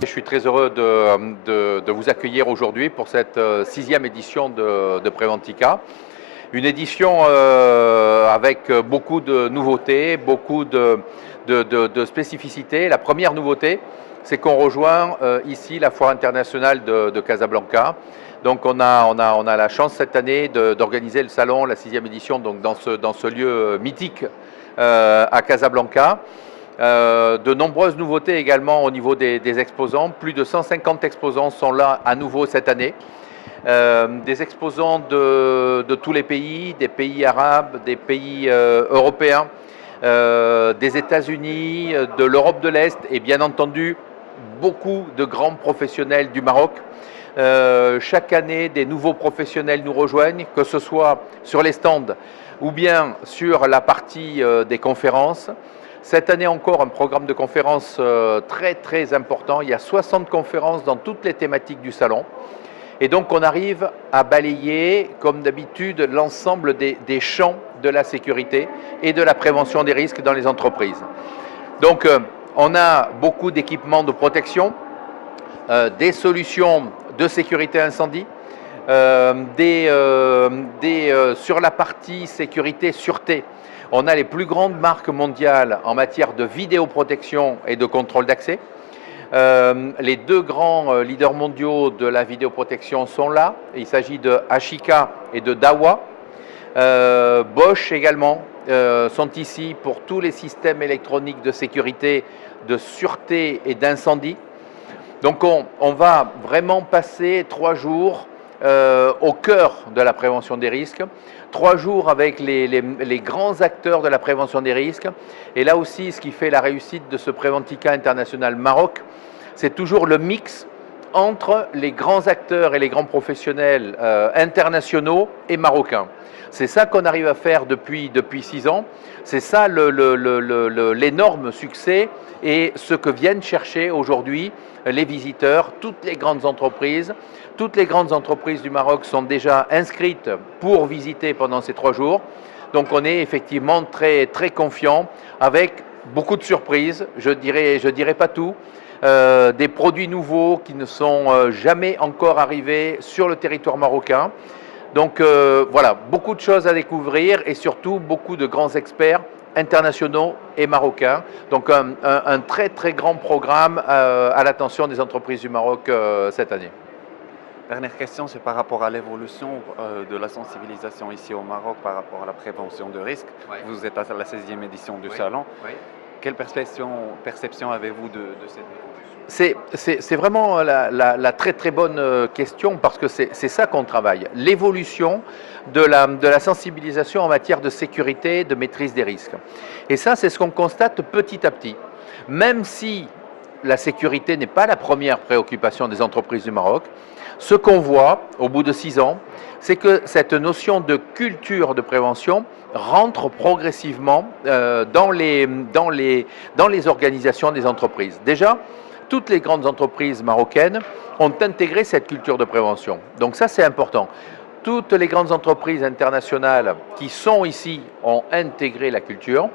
Je suis très heureux de vous accueillir aujourd'hui pour cette sixième édition de Preventica. Une édition avec beaucoup de nouveautés, beaucoup de spécificités. La première nouveauté, c'est qu'on rejoint ici la Foire internationale de Casablanca. Donc on a la chance cette année d'organiser le salon, la sixième édition, donc dans ce lieu mythique à Casablanca. De nombreuses nouveautés également au niveau des exposants. Plus de 150 exposants sont là à nouveau cette année. Des exposants de tous les pays, des pays arabes, des pays européens, des États-Unis, de l'Europe de l'Est et bien entendu beaucoup de grands professionnels du Maroc. Chaque année, des nouveaux professionnels nous rejoignent, que ce soit sur les stands ou bien sur la partie des conférences. Cette année encore, un programme de conférences très important. Il y a 60 conférences dans toutes les thématiques du salon. Et donc on arrive à balayer, comme d'habitude, l'ensemble des champs de la sécurité et de la prévention des risques dans les entreprises. Donc on a beaucoup d'équipements de protection, des solutions de sécurité incendie, sur la partie sécurité, sûreté. On a les plus grandes marques mondiales en matière de vidéoprotection et de contrôle d'accès. Les deux grands leaders mondiaux de la vidéoprotection sont là. Il s'agit de Ashika et de Dahua. Bosch également sont ici pour tous les systèmes électroniques de sécurité, de sûreté et d'incendie. Donc on va vraiment passer 3 jours au cœur de la prévention des risques. 3 jours avec les grands acteurs de la prévention des risques. Et là aussi, ce qui fait la réussite de ce Preventica International Maroc, c'est toujours le mix entre les grands acteurs et les grands professionnels internationaux et marocains. C'est ça qu'on arrive à faire depuis 6 ans. C'est ça l'énorme succès et ce que viennent chercher aujourd'hui les visiteurs, toutes les grandes entreprises. Toutes les grandes entreprises du Maroc sont déjà inscrites pour visiter pendant ces 3 jours. Donc on est effectivement très confiant avec beaucoup de surprises, je dirais pas tout, des produits nouveaux qui ne sont jamais encore arrivés sur le territoire marocain. Donc voilà, beaucoup de choses à découvrir et surtout beaucoup de grands experts internationaux et marocains. Donc un très grand programme à l'attention des entreprises du Maroc cette année. Dernière question, c'est par rapport à l'évolution de la sensibilisation ici au Maroc par rapport à la prévention de risques. Ouais. Vous êtes à la 16e édition du salon. Oui. Quelle perception avez-vous de cette évolution? C'est vraiment la très bonne question parce que c'est ça qu'on travaille. L'évolution de la sensibilisation en matière de sécurité, de maîtrise des risques. Et ça, c'est ce qu'on constate petit à petit. Même si la sécurité n'est pas la première préoccupation des entreprises du Maroc, ce qu'on voit au bout de 6 ans, c'est que cette notion de culture de prévention rentre progressivement dans les organisations des entreprises. Déjà, toutes les grandes entreprises marocaines ont intégré cette culture de prévention. Donc ça, c'est important. Toutes les grandes entreprises internationales qui sont ici ont intégré la culture.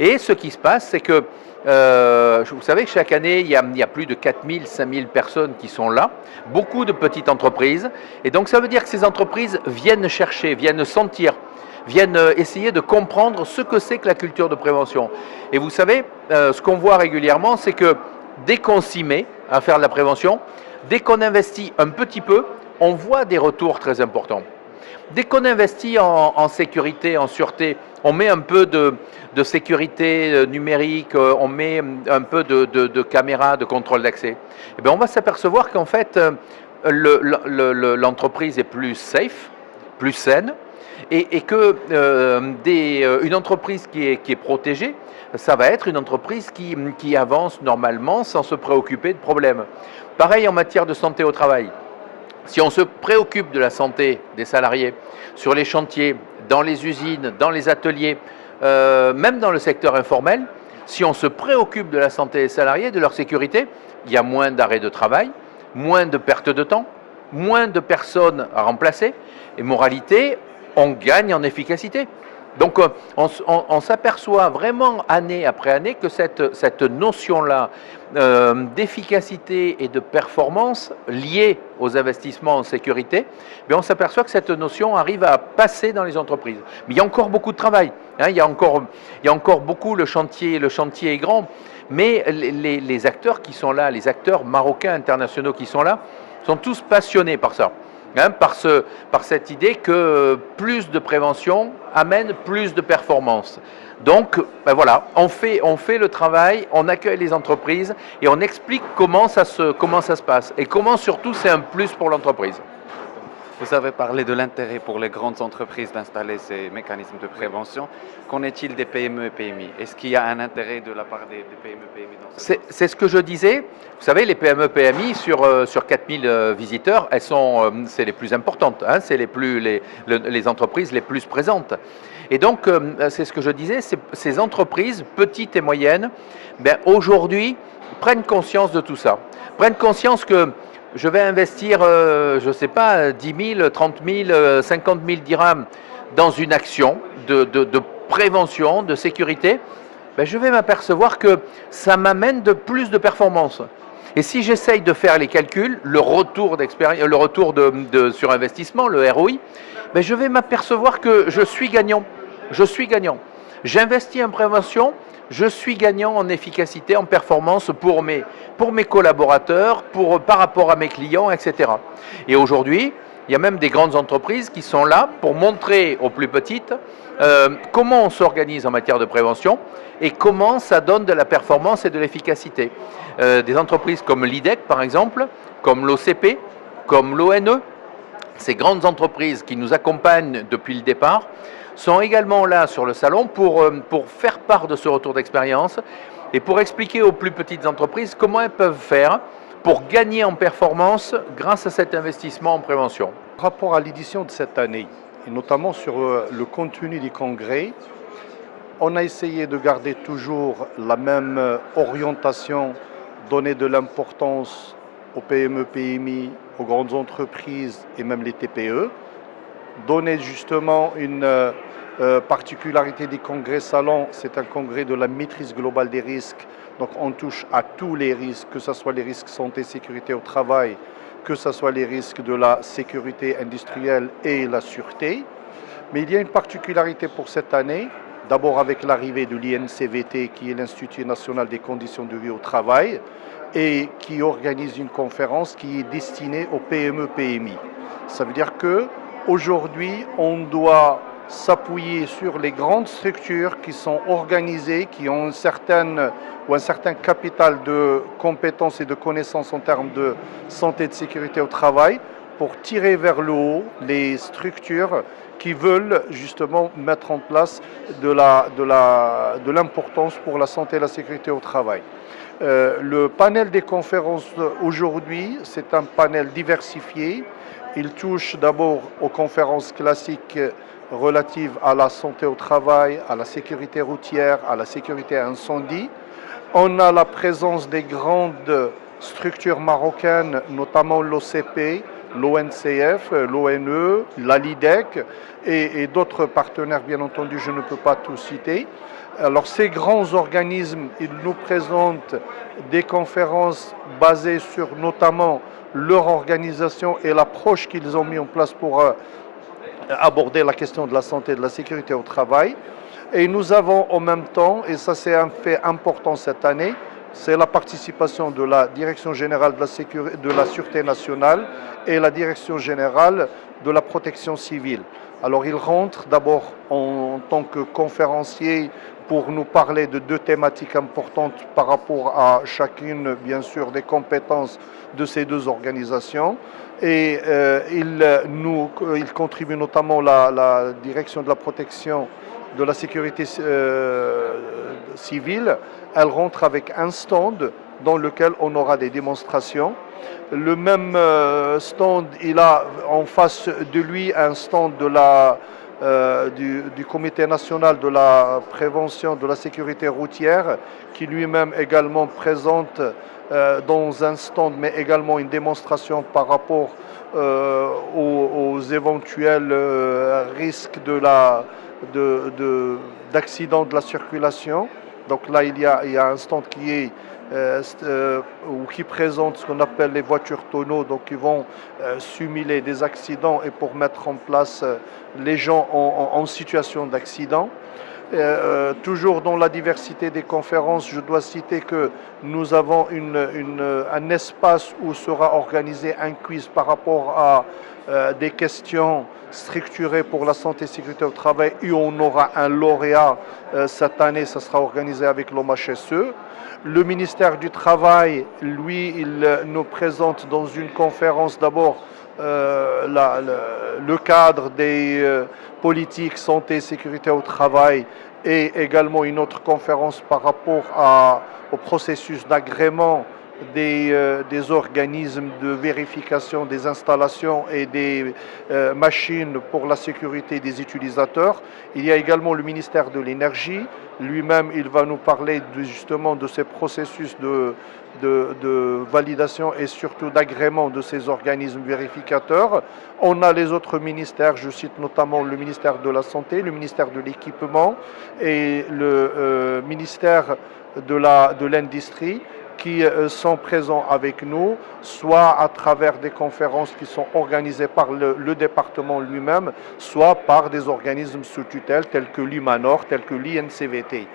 Et ce qui se passe, c'est que vous savez que chaque année, il y a plus de 4000, 5000 personnes qui sont là, beaucoup de petites entreprises. Et donc ça veut dire que ces entreprises viennent chercher, viennent sentir, viennent essayer de comprendre ce que c'est que la culture de prévention. Et vous savez, ce qu'on voit régulièrement, c'est que dès qu'on s'y met à faire de la prévention, dès qu'on investit un petit peu, on voit des retours très importants. Dès qu'on investit en sécurité, en sûreté, on met un peu de sécurité numérique, on met un peu de caméras, de contrôle d'accès. Et bien on va s'apercevoir qu'en fait, l'entreprise est plus safe, plus saine, et que une entreprise qui est protégée, ça va être une entreprise qui avance normalement sans se préoccuper de problèmes. Pareil en matière de santé au travail. Si on se préoccupe de la santé des salariés sur les chantiers, dans les usines, dans les ateliers, même dans le secteur informel, si on se préoccupe de la santé des salariés, de leur sécurité, il y a moins d'arrêts de travail, moins de pertes de temps, moins de personnes à remplacer. Et moralité, on gagne en efficacité. Donc on s'aperçoit vraiment année après année que cette notion-là d'efficacité et de performance liée aux investissements en sécurité, on s'aperçoit que cette notion arrive à passer dans les entreprises. Mais il y a encore beaucoup de travail, hein, il y a encore beaucoup, le chantier est grand, mais les acteurs qui sont là, les acteurs marocains internationaux qui sont là, sont tous passionnés par ça. Hein, par cette idée que plus de prévention amène plus de performance. Donc, voilà, on fait le travail, on accueille les entreprises et on explique comment ça se passe et comment surtout c'est un plus pour l'entreprise. Vous avez parlé de l'intérêt pour les grandes entreprises d'installer ces mécanismes de prévention. Qu'en est-il des PME et PMI? Est-ce qu'il y a un intérêt de la part des PME et PMI dans ce C'est ce que je disais. Vous savez, les PME PMI, sur 4000 visiteurs, c'est les plus importantes, hein, c'est les entreprises les plus présentes. Et donc, c'est ce que je disais, ces entreprises, petites et moyennes, aujourd'hui, prennent conscience de tout ça. Prennent conscience que je vais investir, je ne sais pas, 10 000, 30 000, 50 000 dirhams dans une action de prévention, de sécurité, je vais m'apercevoir que ça m'amène de plus de performance. Et si j'essaye de faire les calculs, le retour sur investissement, le ROI, je vais m'apercevoir que je suis gagnant. Je suis gagnant. J'investis en prévention, je suis gagnant en efficacité, en performance pour mes collaborateurs, par rapport à mes clients, etc. Et aujourd'hui, il y a même des grandes entreprises qui sont là pour montrer aux plus petites comment on s'organise en matière de prévention et comment ça donne de la performance et de l'efficacité. Des entreprises comme l'IDEC, par exemple, comme l'OCP, comme l'ONE, ces grandes entreprises qui nous accompagnent depuis le départ, sont également là sur le salon pour faire part de ce retour d'expérience et pour expliquer aux plus petites entreprises comment elles peuvent faire pour gagner en performance grâce à cet investissement en prévention. Par rapport à l'édition de cette année, et notamment sur le contenu du congrès, on a essayé de garder toujours la même orientation, donner de l'importance aux PME, PMI, aux grandes entreprises et même les TPE, donner justement une particularité des congrès salons, c'est un congrès de la maîtrise globale des risques, donc on touche à tous les risques, que ce soit les risques santé, sécurité au travail, que ce soit les risques de la sécurité industrielle et la sûreté. Mais il y a une particularité pour cette année, d'abord avec l'arrivée de l'INCVT, qui est l'Institut national des conditions de vie au travail, et qui organise une conférence qui est destinée aux PME-PMI. Ça veut dire qu'aujourd'hui, on doit s'appuyer sur les grandes structures qui sont organisées, qui ont un certain capital de compétences et de connaissances en termes de santé et de sécurité au travail, pour tirer vers le haut les structures qui veulent justement mettre en place de l'importance pour la santé et la sécurité au travail. Le panel des conférences aujourd'hui, c'est un panel diversifié. Il touche d'abord aux conférences classiques relatives à la santé au travail, à la sécurité routière, à la sécurité incendie. On a la présence des grandes structures marocaines, notamment l'OCP, l'ONCF, l'ONE, la LIDEC et d'autres partenaires, bien entendu, je ne peux pas tout citer. Alors ces grands organismes, ils nous présentent des conférences basées sur notamment leur organisation et l'approche qu'ils ont mis en place pour aborder la question de la santé et de la sécurité au travail. Et nous avons en même temps, et ça c'est un fait important cette année, c'est la participation de la Direction générale de la Sûreté nationale et la Direction générale de la protection civile. Alors ils rentrent d'abord en tant que conférenciers pour nous parler de deux thématiques importantes par rapport à chacune, bien sûr, des compétences de ces deux organisations. Et ils contribuent notamment la Direction de la protection de la sécurité civile. Elle rentre avec un stand dans lequel on aura des démonstrations. Le même stand, il a en face de lui un stand du Comité national de la prévention de la sécurité routière qui lui-même également présente dans un stand mais également une démonstration par rapport aux éventuels risques d'accidents de la circulation. Donc là, il y a un stand qui est ou qui présente ce qu'on appelle les voitures tonneaux, donc qui vont simuler des accidents et pour mettre en place les gens en situation d'accident. Toujours dans la diversité des conférences, je dois citer que nous avons un espace où sera organisé un quiz par rapport à des questions structurées pour la santé et sécurité au travail et on aura un lauréat cette année, ça sera organisé avec l'OMHSE. Le ministère du Travail, lui, il nous présente dans une conférence d'abord le cadre des politiques santé et sécurité au travail et également une autre conférence par rapport au processus d'agrément des organismes de vérification des installations et des machines pour la sécurité des utilisateurs. Il y a également le ministère de l'Énergie. Lui-même, il va nous parler justement de ces processus de validation et surtout d'agrément de ces organismes vérificateurs. On a les autres ministères, je cite notamment le ministère de la Santé, le ministère de l'Équipement et le ministère de l'Industrie qui sont présents avec nous, soit à travers des conférences qui sont organisées par le département lui-même, soit par des organismes sous tutelle tels que l'Humanor, tels que l'INCVT.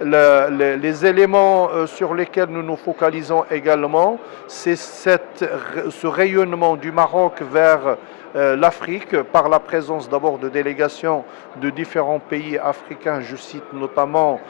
Les éléments sur lesquels nous nous focalisons également, c'est ce rayonnement du Maroc vers l'Afrique par la présence d'abord de délégations de différents pays africains. Je cite notamment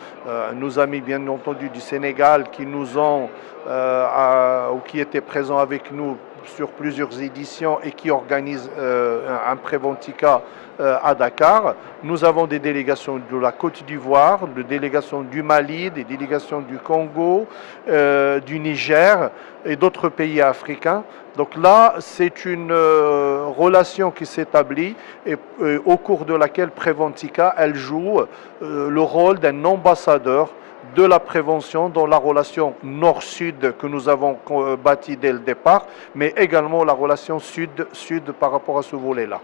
nos amis bien entendu du Sénégal qui nous ont ou qui étaient présents avec nous sur plusieurs éditions et qui organisent un Préventica à Dakar. Nous avons des délégations de la Côte d'Ivoire, des délégations du Mali, des délégations du Congo, du Niger et d'autres pays africains. Donc là, c'est une relation qui s'établit et au cours de laquelle Préventica, elle joue le rôle d'un ambassadeur de la prévention dans la relation nord-sud que nous avons bâtie dès le départ, mais également la relation sud-sud par rapport à ce volet-là.